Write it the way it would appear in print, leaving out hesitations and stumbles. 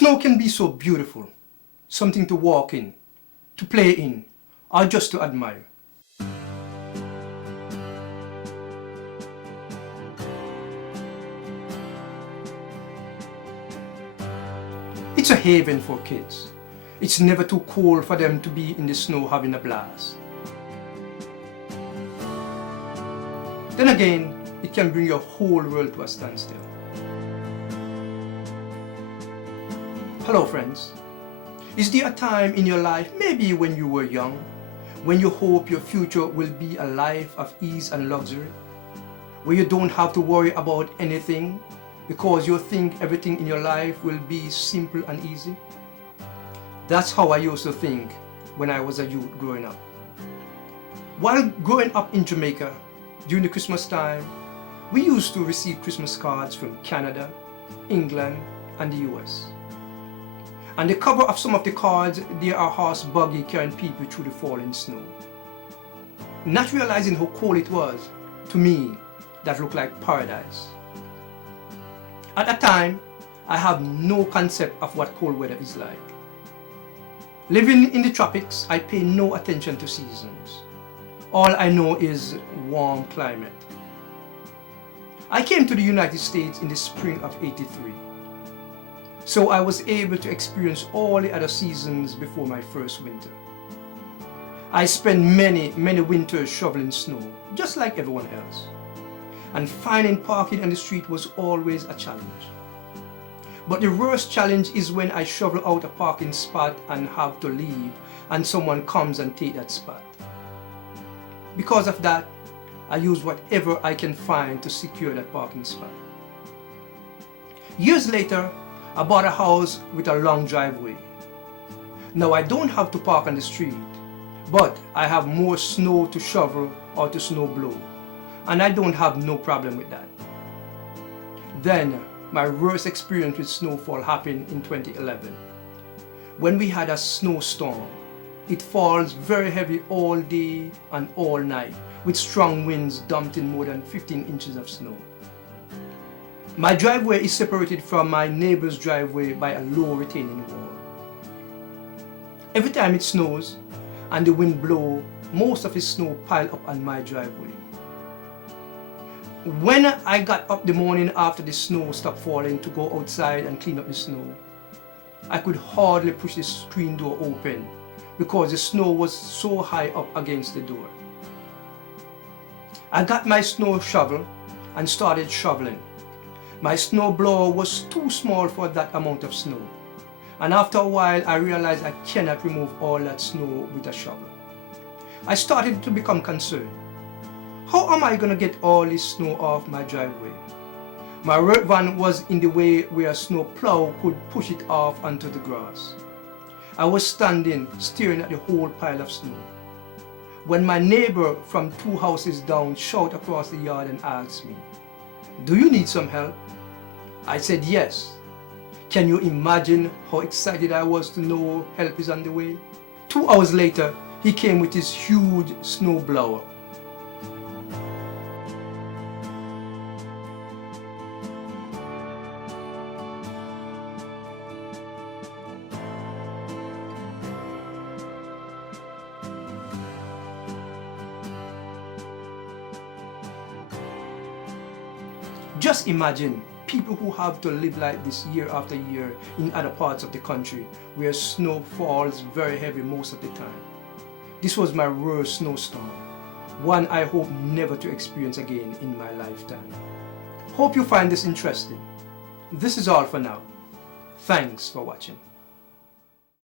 Snow can be so beautiful, something to walk in, to play in, or just to admire. It's a haven for kids. It's never too cold for them to be in the snow having a blast. Then again, it can bring your whole world to a standstill. Hello friends. Is there a time in your life, maybe when you were young, when you hope your future will be a life of ease and luxury? Where you don't have to worry about anything because you think everything in your life will be simple and easy? That's how I used to think when I was a youth growing up. While growing up in Jamaica, during the Christmas time, we used to receive Christmas cards from Canada, England, and the US. And the cover of some of the cards, there are horse buggy carrying people through the falling snow. Not realizing how cold it was, to me, that looked like paradise. At that time, I have no concept of what cold weather is like. Living in the tropics, I pay no attention to seasons. All I know is warm climate. I came to the United States in the spring of '83. So I was able to experience all the other seasons before my first winter. I spent many winters shoveling snow, just like everyone else. And finding parking on the street was always a challenge. But the worst challenge is when I shovel out a parking spot and have to leave and someone comes and takes that spot. Because of that, I use whatever I can find to secure that parking spot. Years later, I bought a house with a long driveway. Now I don't have to park on the street, but I have more snow to shovel or to snow blow, and I don't have no problem with that. Then my worst experience with snowfall happened in 2011, when we had a snowstorm. It falls very heavy all day and all night, with strong winds dumping more than 15 inches of snow. My driveway is separated from my neighbor's driveway by a low retaining wall. Every time it snows and the wind blows, most of the snow piles up on my driveway. When I got up the morning after the snow stopped falling to go outside and clean up the snow, I could hardly push the screen door open because the snow was so high up against the door. I got my snow shovel and started shoveling. My snow blower was too small for that amount of snow, and after a while I realized I cannot remove all that snow with a shovel. I started to become concerned. How am I going to get all this snow off my driveway? My work van was in the way where a snow plow could push it off onto the grass. I was standing staring at the whole pile of snow, when my neighbor from 2 houses down shouted across the yard and asked me, "Do you need some help?" I said yes. Can you imagine how excited I was to know help is on the way? 2 hours later, he came with his huge snow blower. Just imagine people who have to live like this year after year in other parts of the country where snow falls very heavy most of the time. This was my worst snowstorm, one I hope never to experience again in my lifetime. Hope you find this interesting. This is all for now. Thanks for watching.